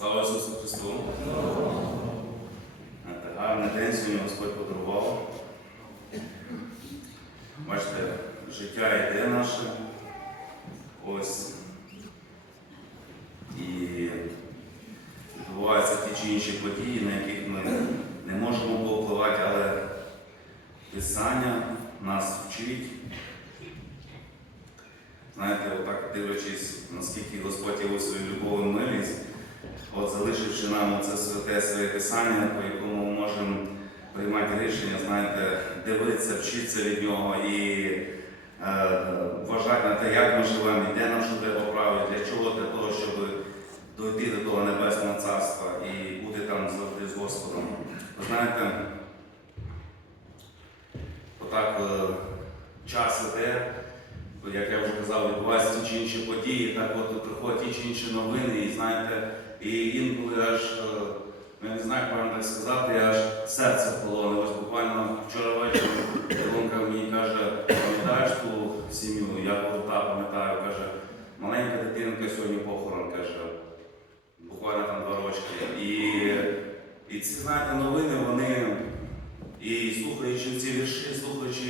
Слава Ісусу Христу! Гарний день сьогодні Господь подарував. Бачите, життя йде наше. Ось. І відбуваються ті чи інші події, на яких ми не можемо повпливати, але Писання нас вчить. Знаєте, отак дивлячись, наскільки Господь явив свою любов і милість, от залишивши нам це святе своє писання, по якому ми можемо приймати рішення, знаєте, дивитися, вчитися від нього і е, вважати на те, як ми живемо, і де нам що треба правити, для чого, для того, щоб дойти до того небесного царства і бути там завжди з Господом. Ви знаєте, отак е, час іде, як я вже казав, відбуваються ті чи інші події, так от приходять ті чи інші новини, і знаєте, і інколи аж, е, ну, я не знаю, як правильно так сказати, аж серце полоне. Ось буквально вчора ввечері Ілонка мені каже, пам'ятаєш ту сім'ю, я та пам'ятаю, каже, маленька дитинка сьогодні похорон, каже, буквально там два рочки. І, і ці, знаєте, новини, вони. І слухаючи ці вірші, слухаючи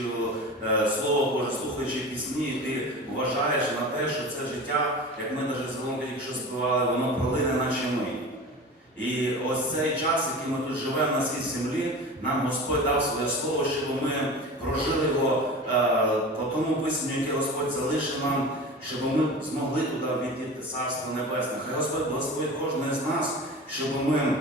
е, Слово Боже, слухаючи пісні, ти вважаєш на те, що це життя, як ми навіть зелонки, якщо співали, воно пролине наче ми. І ось цей час, який ми тут живемо на цій землі, нам Господь дав своє слово, щоб ми прожили його е, по тому писанню, яке Господь залишив нам, щоб ми змогли туди війти в Царство Небесне. Хай Господь благословить кожного з нас, щоб ми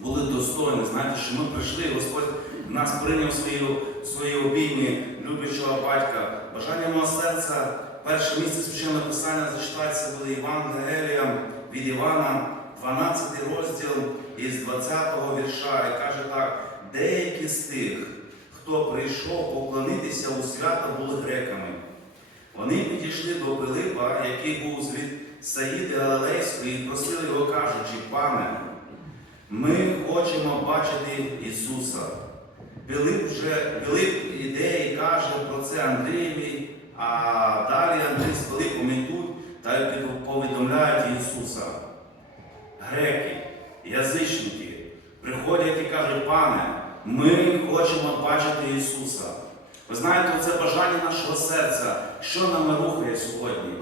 були достойні, знаєте, що ми прийшли, і Господь нас прийняв свою, свої обійми любячого батька. Бажання мого серця, перше місце священного писання зачитається буде Євангелія від Івана, 12 розділ із 20-го вірша, і каже так: деякі з тих, хто прийшов поклонитися у свято, були греками. Вони підійшли до Пилипа, який був з Саїди Галилейської, і просили його, кажучи, пане. Ми хочемо бачити Ісуса. Пилип вже Пилип іде і каже про це Андрієві, а далі Андрій з Пилипом йдуть та повідомляють Ісуса. Греки, язичники приходять і кажуть, пане, ми хочемо бачити Ісуса. Ви знаєте, це бажання нашого серця, що нами рухає сьогодні.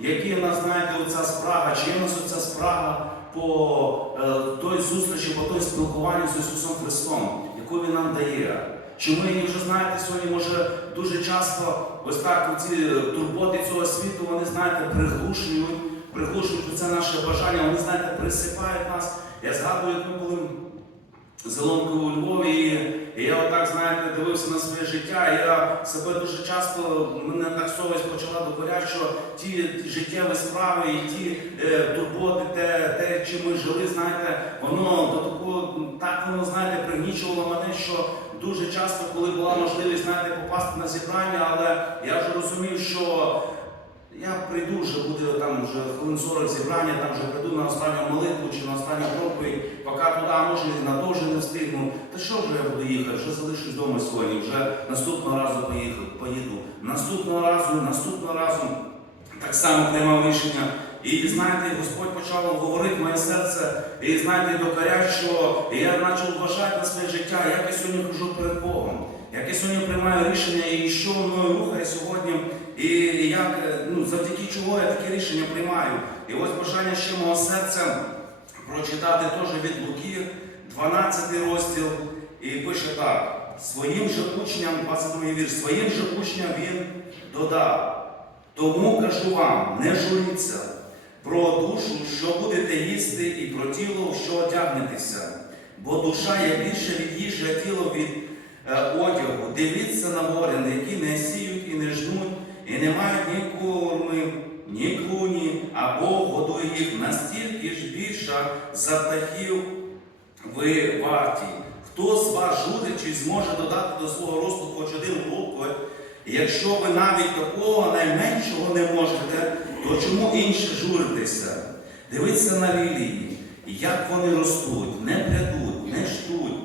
Які в нас, знаєте, оця спрага, чи в нас оця спрага по е, той зустрічі, по той спілкуванню з Ісусом Христом, яку Він нам дає. Чи ми її вже знаєте сьогодні, може дуже часто ось так ці турботи цього світу, вони, знаєте, приглушують, приглушують це наше бажання, вони, знаєте, присипають нас. Я згадую, як ми були зелонкою у Львові, і я отак, знаєте, дивився на своє життя, і я себе дуже часто, мене так совість почала докоряти, що ті життєві справи і ті е, турботи, те, те, чим ми жили, знаєте, воно до такого, так воно, знаєте, пригнічувало мене, що дуже часто, коли була можливість, знаєте, попасти на зібрання, але я вже розумів, що я прийду, вже буде там вже хвилин 40 зібрання, там вже прийду на останню молитву чи на останню проповідь, поки туди, може на то не встигну. Та що вже я буду їхати? Вже залишусь вдома сьогодні, вже наступного разу поїхав, поїду. Наступного разу, наступного разу так само приймав рішення. І знаєте, Господь почав говорити моє серце, і знаєте, докарять, що я почав вважати на своє життя, як я сьогодні хожу перед Богом, як я сьогодні приймаю рішення і що мною рухає сьогодні, і як, ну, завдяки чого я такі рішення приймаю. І ось бажання ще мого серця прочитати теж від Луки, 12 розділ, і пише так: своїм же учням, 22 вірш, своїм же учням він додав. Тому кажу вам, не журіться про душу, що будете їсти, і про тіло, що одягнетеся. Бо душа є більше від їжі, а тіло від е, одягу. Дивіться на ворін, які не сіють і не мають ні корми, ні клуні, а Бог годує їх настільки ж більше за птахів ви варті. Хто з вас журить, зможе додати до свого росту хоч один локоть, Якщо ви навіть такого найменшого не можете, то чому інше журитеся? Дивіться на лілії, як вони ростуть, не прядуть, не ждуть.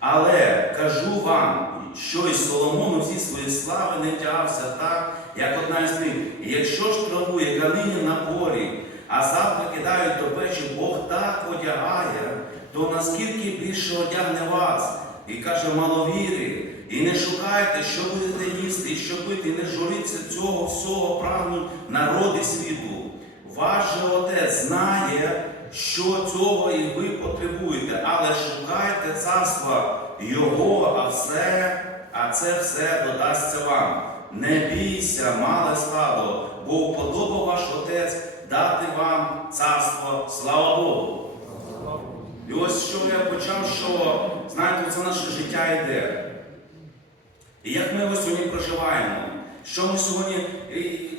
Але кажу вам, що й Соломон у всій своїй слави не тягався так, як одна із них. Якщо ж траву, яка нині на полі, а завтра кидають до печі, Бог так одягає то наскільки більше одягне вас. І каже, маловіри, і не шукайте, що будете їсти, що пити, і не журіться цього всього прагнуть народи світу. Ваш же Отець знає, що цього і ви потребуєте, але шукайте царства Його, а все, а це все додасться вам. Не бійся, мале стадо, бо вподобав ваш Отець дати вам царство, слава Богу. І ось що я почав, що знаєте, це наше життя йде. І як ми ось сьогодні проживаємо, що ми сьогодні,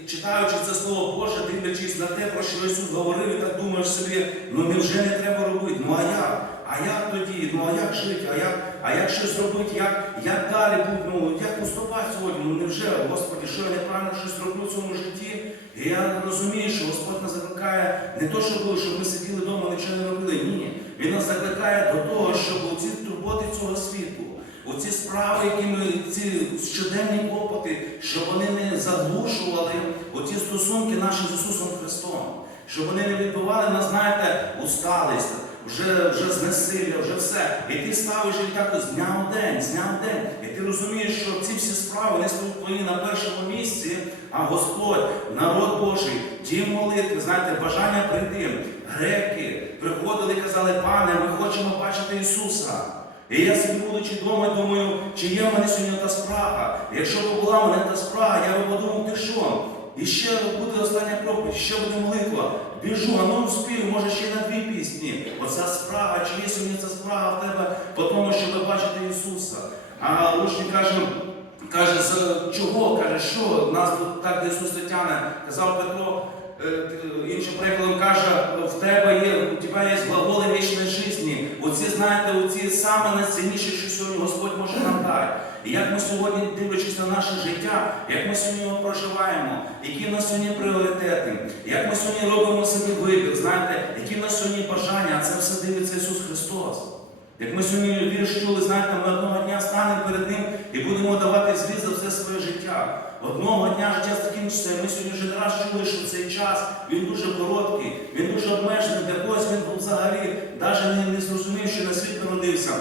читаючи це Слово Боже, дивлячись на те, про що Ісус говорив, і так думаєш собі, ну невже не треба робити? Ну? А як тоді? Ну а як жити? А як, щось зробити? Як, як далі бути? Ну як поступати сьогодні? Ну невже, Господи, що я неправильно щось роблю в цьому житті? І я розумію, що Господь нас закликає не то, щоб, щоб ми сиділи вдома, нічого не робили. Ні. Він нас закликає до того, щоб ці турботи цього світу, оці справи, які ми, ці щоденні клопоти, щоб вони не заглушували оці стосунки наші з Ісусом Христом, щоб вони не відбували нас, знаєте, усталість, вже, вже знесилля, вже все. І ти ставиш їх так з дня в день, з дня в день. І ти розумієш, що ці всі справи не стоять твої на першому місці, а Господь, народ Божий, дім молитви, знаєте, бажання прийти. Греки приходили і казали, пане, ми хочемо бачити Ісуса. І я собі, будучи вдома, думаю, чи є в мене сьогодні та спрага. Якщо б була в мене та спрага, я би подумав, ти що? І ще буде остання проповідь, ще буде молитва. Біжу, а ну спів, може ще на дві пісні. Оця спрага, чи є сьогодні ця спрага в тебе по тому, щоб бачити Ісуса. А учні каже, каже, з чого? Каже, що нас тут так до Ісуса тяне? Казав Петро, е, іншим прикладом каже, в тебе є, у тебе є глаголи вічної житті. Оці, знаєте, оці саме найцінніші, що сьогодні Господь може нам дати. І як ми сьогодні, дивлячись на наше життя, як ми сьогодні його проживаємо, які в нас сьогодні пріоритети, як ми сьогодні робимо собі вибір, знаєте, які в нас сьогодні бажання, а це все дивиться Ісус Христос. Як ми сьогодні вірш чули, знаєте, ми одного дня станемо перед Ним і будемо давати звіт за все своє життя. Одного дня життя закінчиться. і Ми сьогодні вже раз чули, що цей час він дуже короткий, він дуже обмежений. Для когось він був взагалі навіть не, не зрозумів, що на світ народився.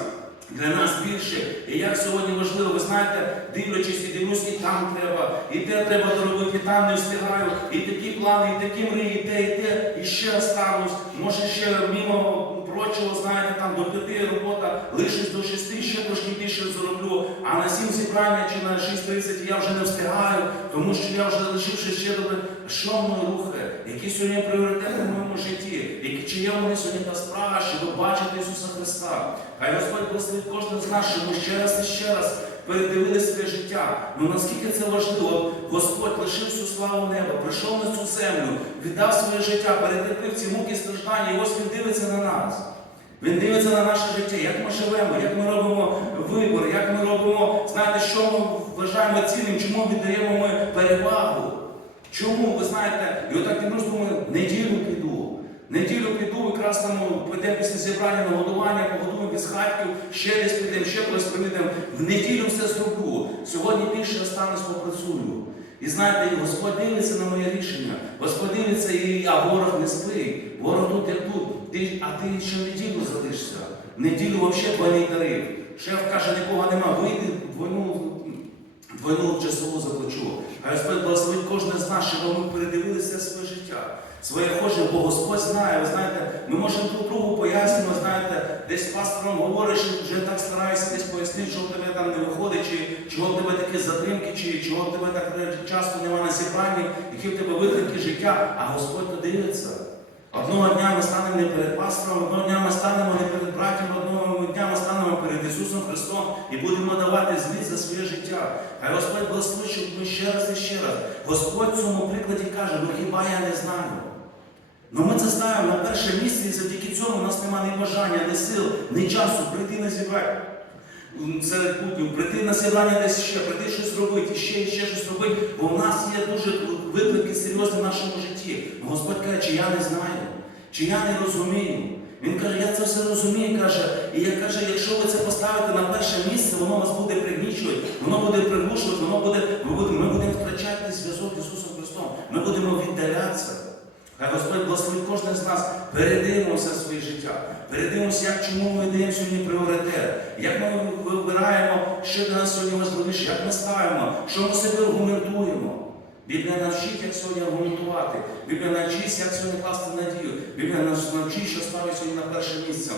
Для нас більше. І як сьогодні важливо, ви знаєте, дивлячись і дивлюсь, і там треба, і те треба доробити, і там не встигаю, і такі плани, і такі мрії, і те, і те, і ще останусь. Може ще мимо прочого, знаєте, там до п'яти робота, лишусь до шести, ще трошки більше зароблю, а на сім зібрання чи на 6.30 я вже не встигаю, тому що я вже лишивши ще добре. Що мною рухає? Які сьогодні пріоритети в моєму житті? Які чи є в мене сьогодні та справа, щоб бачити Ісуса Христа? Хай Господь благословить кожного з нас, щоб ми ще раз і ще раз передивили своє життя. Ну наскільки це важливо? Господь лишив всю славу неба, прийшов на цю землю, віддав своє життя, перетерпів ці муки страждання, і ось він дивиться на нас. Він дивиться на наше життя, як ми живемо, як ми робимо вибір, як ми робимо, знаєте, що ми вважаємо цінним, чому віддаємо ми перевагу. Чому, ви знаєте, і отак дивлюсь, думаю, неділю піду. Неділю піду, якраз там підемо після зібрання на годування, погодуємо без хатків, ще десь підемо, ще колись прийдемо. В неділю все зроблю. Сьогодні більше останусь попрацюю. І знаєте, Господь дивиться на моє рішення. Господь дивиться, і, а ворог не спить. Ворог тут, як тут. Ти, а ти ще неділю залишишся. В неділю взагалі двойний тариф. Шеф каже, нікого нема, вийди двойну, двойну часову заплачу. Хай Господь благословить кожне з нас, щоб ми передивилися. Своє хоже, бо Господь знає, ви знаєте, ми можемо друг другу пояснювати, знаєте, десь пастором говориш, вже так стараєшся десь пояснити, що в тебе там не виходить, чи чого в тебе такі затримки, чи чого в тебе так часто немає на зібранні, які в тебе виклики життя, а Господь дивиться. Одного дня ми станемо не перед пастором, одного дня ми станемо не перед братом, дня ми станемо перед Ісусом Христом і будемо давати звіт за своє життя. Хай Господь благословить, щоб ми ще раз і ще раз. Господь в цьому прикладі каже, ну хіба я не знаю? Ну ми це ставимо на перше місце, і завдяки цьому у нас немає ні бажання, ні сил, ні часу прийти на зібрання. Серед буднів, прийти на зібрання десь ще, прийти щось робити, ще і ще щось робити, бо в нас є дуже виклики серйозні в нашому житті. Господь каже, чи я не знаю, чи я не розумію. Він каже, це все розумію, каже, і я каже, якщо ви це поставите на перше місце, воно вас буде пригнічувати, воно буде приглушувати, воно буде, ми будемо, ми будемо втрачати зв'язок з Ісусом Христом. Ми будемо віддалятися. Хай Господь благословить кожен з нас, передивимося своє життя, передивимося, як чому ми даємо сьогодні пріоритет, як ми вибираємо, що для нас сьогодні важливіше, як ми ставимо, що ми себе аргументуємо. Біблія навчить, як сьогодні аргументувати. Біблія навчить, як сьогодні класти надію. Біблія навчить, що ставить сьогодні на перше місце.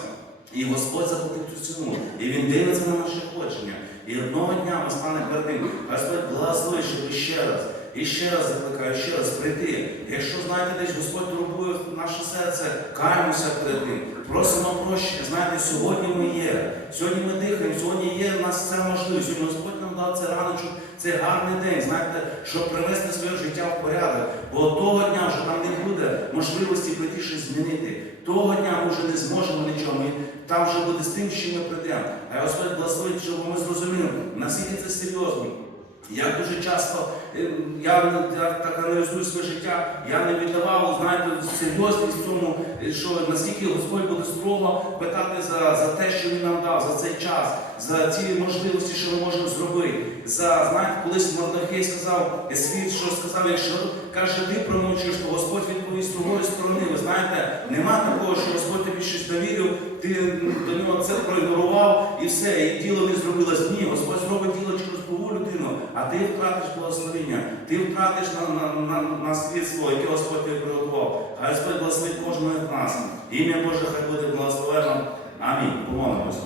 І Господь заплатив цю ціну. І Він дивиться на наше ходження. І одного дня ми станемо перед ним. Господь благословить, щоб ще раз, і ще раз закликаю, ще раз прийти. Якщо знаєте, десь Господь турбує наше серце, каємося перед ним. Просимо прощення. Знаєте, сьогодні ми є. Сьогодні ми дихаємо, сьогодні є в нас це можливо. Сьогодні Господь нам це раночок, це гарний день, знаєте, щоб привести своє життя в порядок. Бо того дня вже там не буде можливості прийти щось змінити. Того дня ми вже не зможемо нічого. Ми там вже буде з тим, що ми прийдемо. А Господь благословить, щоб ми зрозуміли, наскільки це серйозно. Я дуже часто, е, я, так аналізую своє життя, я не віддавав, знаєте, серйозність тому, е, що наскільки Господь буде строго питати за, за те, що Він нам дав, за цей час, за ці можливості, що ми можемо зробити. За, знаєте, колись Мордохей сказав, світ, що сказав, якщо каже, ти промовчиш, то Господь відповість з другої сторони. Ви знаєте, нема такого, що Господь тобі щось довірив, ти до нього це проігнорував і все, і діло не зробилось. Ні, Господь зробить діло через людину, а ти втратиш благословення, ти втратиш на, на, на, наслідство, яке Господь тобі приготував. Хай Господь благословить кожного з нас. Ім'я Боже, хай буде благословено. Амінь. Помолимося.